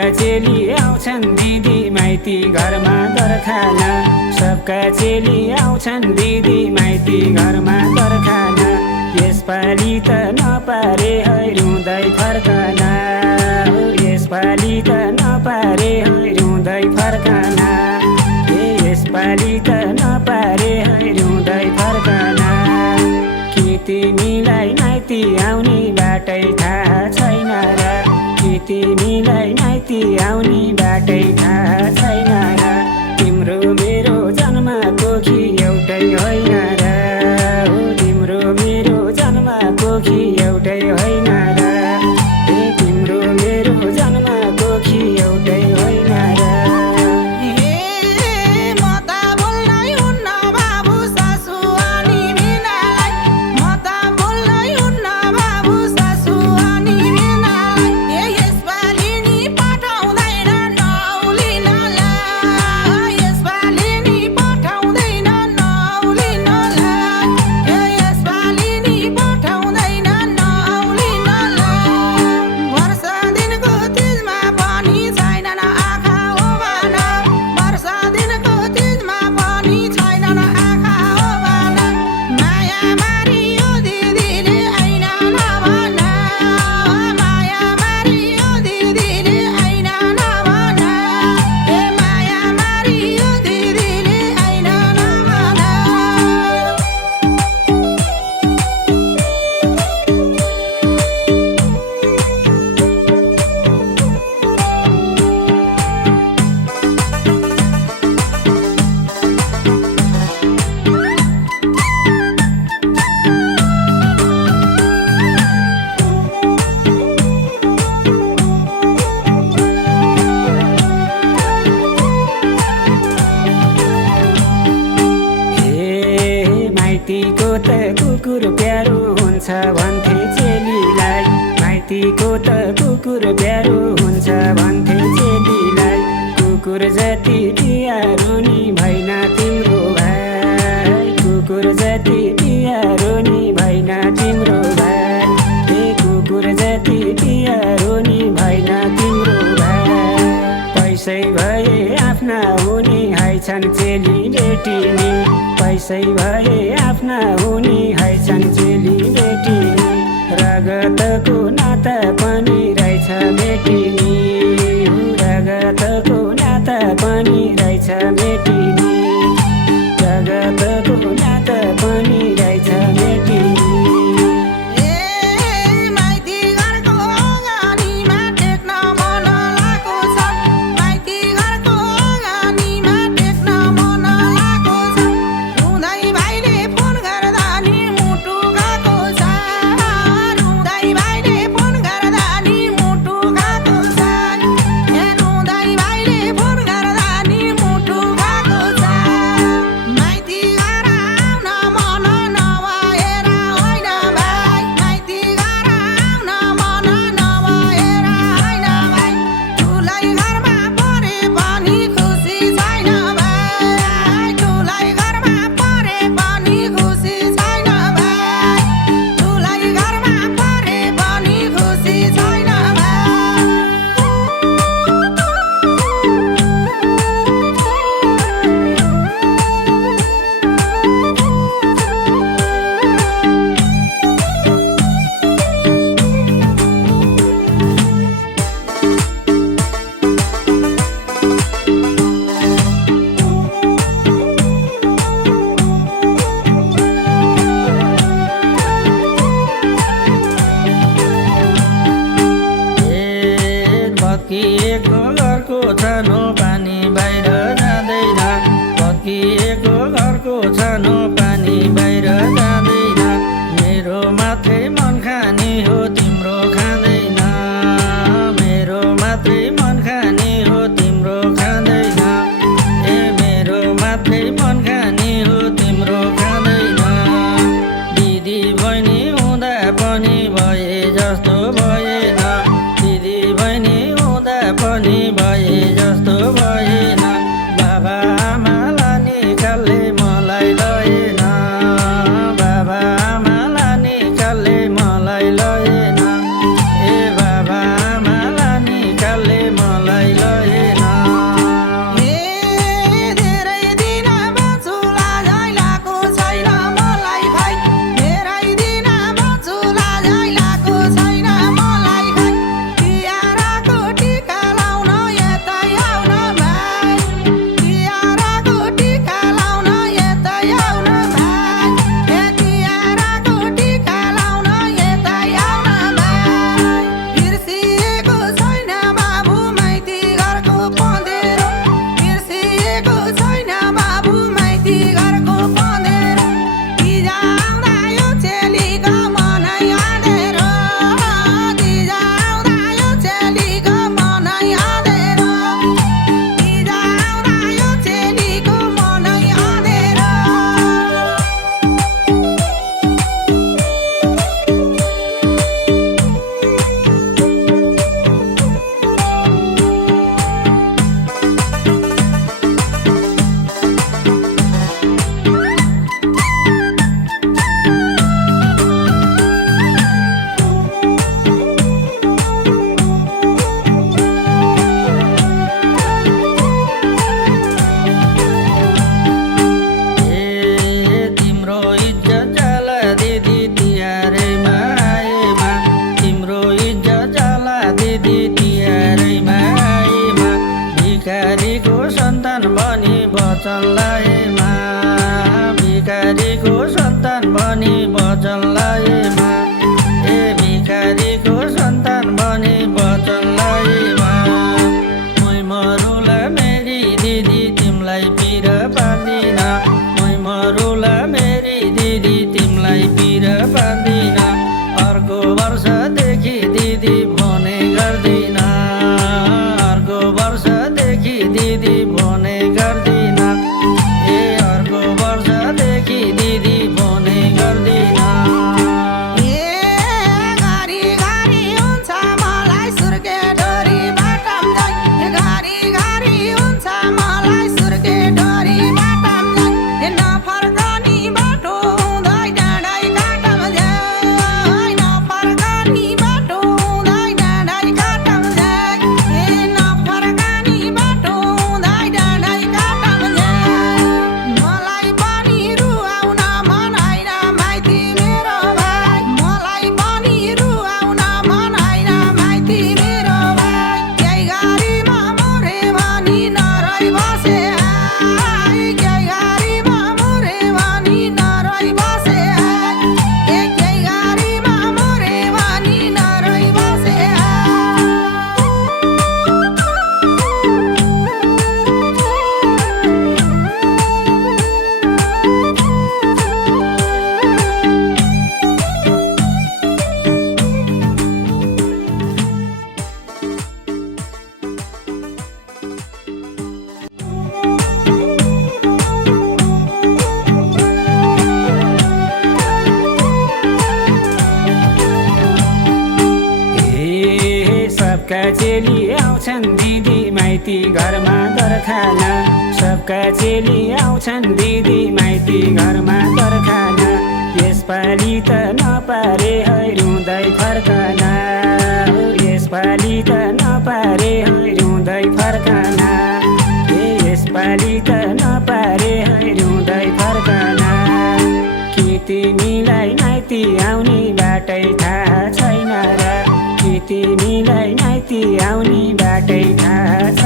चेली आउँछन् दिदी माइती घरमा दरखान सबका चेली आउँछन् दिदी माइती घरमा दरखान यसपालि त नपारे है रुँदै फर्कन यसपालि त नपारे है रुँदै फर्कन यसपालि त नपारे है रुँदै फर्कन कि तिमीलाई माइती आउने बाटै थाहा छैन र कि तिमीलाई माइती आउने बाटै थाहा छैन र तिम्रो मेरो जन्म कोखी एउटै होइन र तिम्रो मेरो जन्म कोखी एउटै होइन र तिम्रो मेरो जन्म कोखी एउटै होइन र माइतीको त कुकुर प्यारो हुन्छ भन्थे चेलीलाई माइतीको त कुकुर प्यारो हुन्छ भन्थे चेलीलाई कुकुर जति प्यारो नि भएन तिम्रो भाइ कुकुर जति प्यारो नि भएन तिम्रो भाइ कुकुर जति प्यारो नि भएन तिम्रो भाइ पैसै भए आफ्ना हुने हैछन् चेली बेटिनी पैसै भए आफ्ना हुने हैछन् चेली बेटिनी रगतको नाता पनि रहेछ बेटिनी रगतको नाता पनि रहेछ बेटिनी रगतको नाता पनि रहेछ बेटिनी वचनलाइमा ए भिखारीको सन्तान बनी वचनलाइमा मै मरुला मेरी दिदी तिमलाई पिर पार्दिन मै मरुला मेरी दिदी तिमलाई पिर पार्दिन अर्को वर्षदेखि दिदी भने गर्दिन अर्को वर्षदेखि दिदी भने गर्दिन ए अर्को वर्षदेखि दिदी भने गर्दिन सबका चेली आउँछन् दिदी माइती घरमा दरखाना सबका चेली आउँछन् दिदी माइती घरमा दरखाना यसपालि त नपारे है रुँदै फर्कना यसपालि त नपारे है रुँदै फर्कना यसपालि त नपारे है रुँदै फर्कना कि तिमीलाई माइती आउने बाटै थाहा छैन र कि तिमीलाई माइती आउने बाटै थाहा